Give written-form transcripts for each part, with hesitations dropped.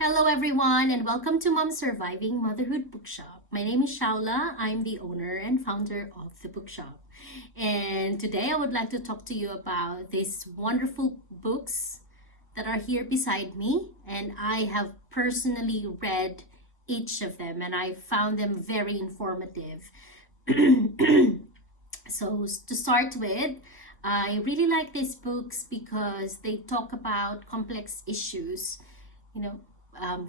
Hello everyone and welcome to Mom Surviving Motherhood Bookshop. My name is Shaula. I'm the owner and founder of the bookshop. And today I would like to talk to you about these wonderful books that are here beside me. And I have personally read each of them and I found them very informative. So to start with, I really like these books because they talk about complex issues, you know,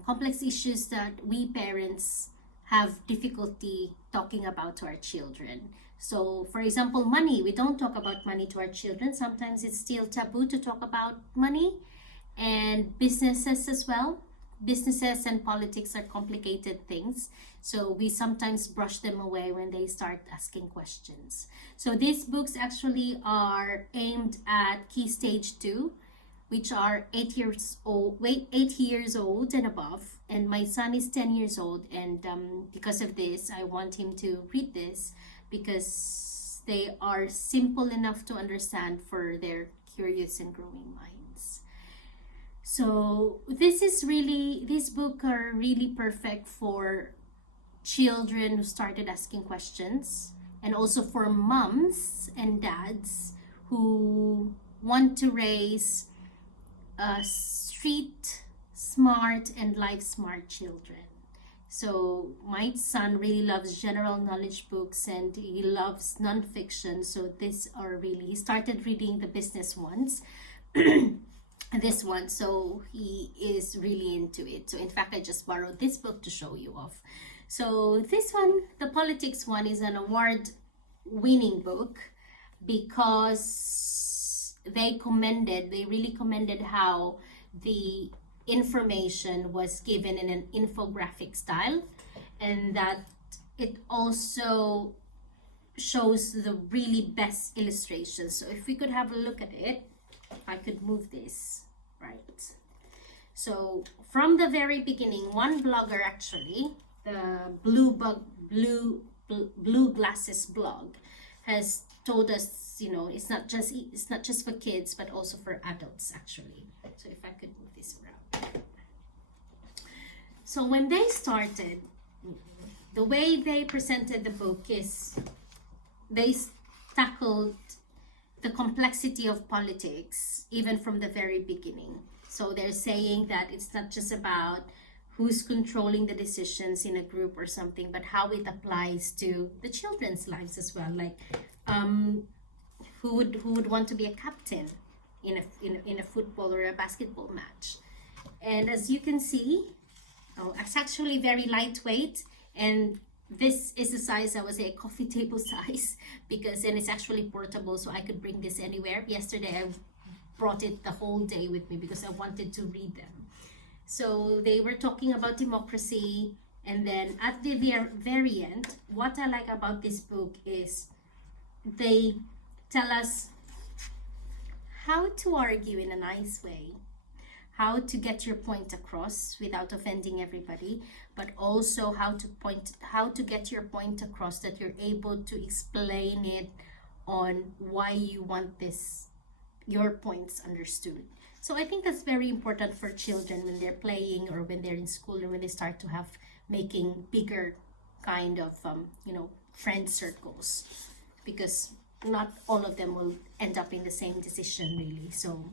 complex issues that we parents have difficulty talking about to our children. So, for example, money. We don't talk about money to our children. Sometimes it's still taboo to talk about money, and businesses as well. Businesses and politics are complicated things. So we sometimes brush them away when they start asking questions. So these books actually are aimed at Key Stage 2, which are 8 years old and above. And my son is 10 years old. And because of this, I want him to read this because they are simple enough to understand for their curious and growing minds. So these books are really perfect for children who started asking questions, and also for moms and dads who want to raise street smart and life smart children. So my son really loves general knowledge books and he loves nonfiction. So he started reading the business ones. This one, so he is really into it. So in fact, I just borrowed this book to show you off. So this one, the politics one, is an award winning book because they really commended how the information was given in an infographic style, and that it also shows the really best illustrations. So if we could have a look at it, if I could move this, right? So from the very beginning, one blogger actually, the Blue Glasses blog, has told us, it's not just for kids, but also for adults actually. So if I could move this around. So when they started, the way they presented the book is they tackled the complexity of politics even from the very beginning. So they're saying that it's not just about who's controlling the decisions in a group or something, but how it applies to the children's lives as well. Like who would want to be a captain in a football or a basketball match. And as you can see, it's actually very lightweight, and this is the size, I would say, a coffee table size, and it's actually portable, so I could bring this anywhere. Yesterday I brought it the whole day with me because I wanted to read them. So they were talking about democracy, and then at the very end, what I like about this book is they tell us how to argue in a nice way, how to get your point across without offending everybody, but also how to get your point across that you're able to explain it on why you want your points understood. So I think that's very important for children when they're playing or when they're in school or when they start to have making bigger kind of friend circles, because not all of them will end up in the same decision really. So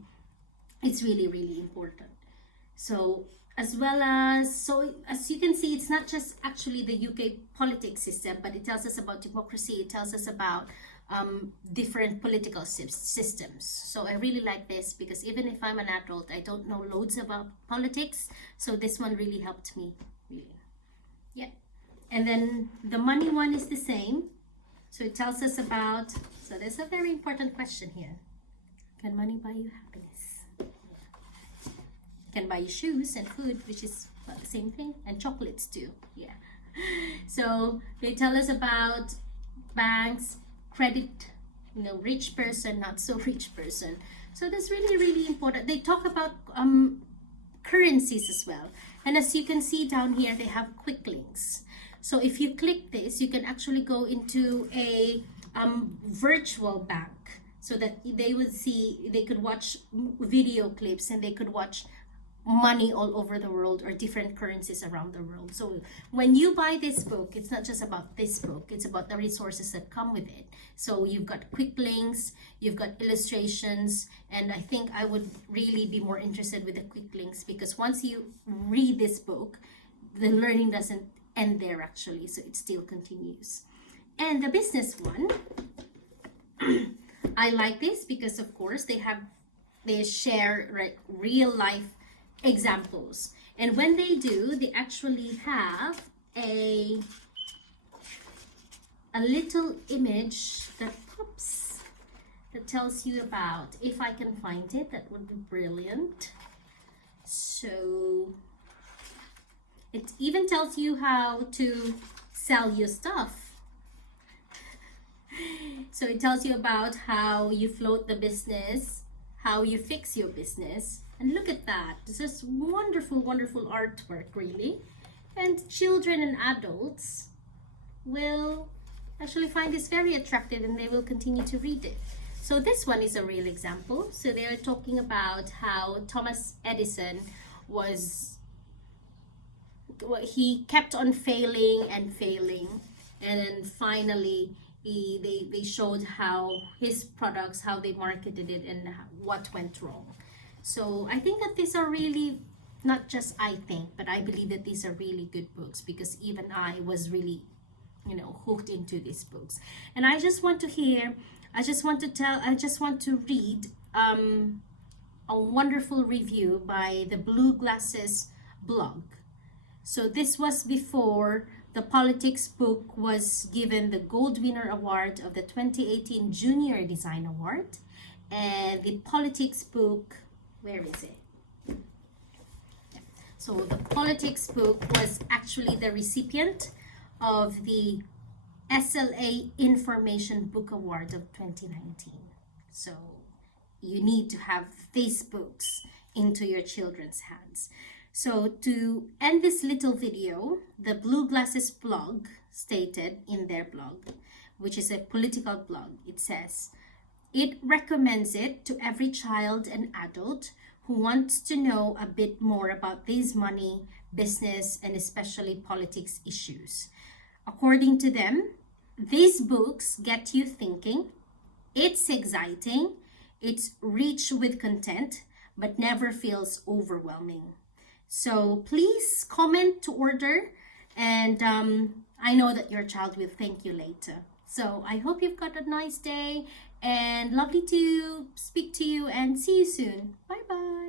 it's really, really important. So as you can see, it's not just actually the UK politics system, but it tells us about democracy. It tells us about different political systems. So I really like this because even if I'm an adult, I don't know loads about politics. So this one really helped me, really. Yeah. And then the money one is the same. So it tells us about, so there's a very important question here. Can money buy you happiness? Can buy you shoes and food, which is the same thing, and chocolates too. Yeah. So they tell us about banks, credit, rich person, not so rich person. So that's really, really important. They talk about currencies as well. And as you can see down here, they have quick links. So if you click this, you can actually go into a virtual bank, so that they could watch video clips and they could watch money all over the world or different currencies around the world. So when you buy this book, it's not just about this book, it's about the resources that come with it. So you've got quick links, you've got illustrations, and I think I would really be more interested with the quick links, because once you read this book, the learning doesn't end there actually, so it still continues. And the business one, I like this because of course they share real life examples, and when they do, they actually have a little image that pops that tells you about, if I can find it, that would be brilliant. So it even tells you how to sell your stuff. So it tells you about how you float the business, how you fix your business. And look at that. This is wonderful, wonderful artwork, really. And children and adults will actually find this very attractive, and they will continue to read it. So this one is a real example. So they are talking about how Thomas Edison he kept on failing and failing, and then finally they showed how his products, how they marketed it, and what went wrong. So I think that these are really, not just I think, but I believe that these are really good books, because even I was really, hooked into these books. And I just want to read a wonderful review by the Blue Glasses blog. So this was before the politics book was given the Gold Winner Award of the 2018 Junior Design Award. And the politics book, where is it? So the politics book was actually the recipient of the SLA Information Book Award of 2019. So you need to have these books into your children's hands. So to end this little video, the Blue Glasses blog stated in their blog, which is a political blog, it says, it recommends it to every child and adult who wants to know a bit more about these money, business, and especially politics issues. According to them, these books get you thinking, it's exciting, it's rich with content, but never feels overwhelming. So please comment to order, and I know that your child will thank you later. So I hope you've got a nice day, and lovely to speak to you, and see you soon. Bye bye.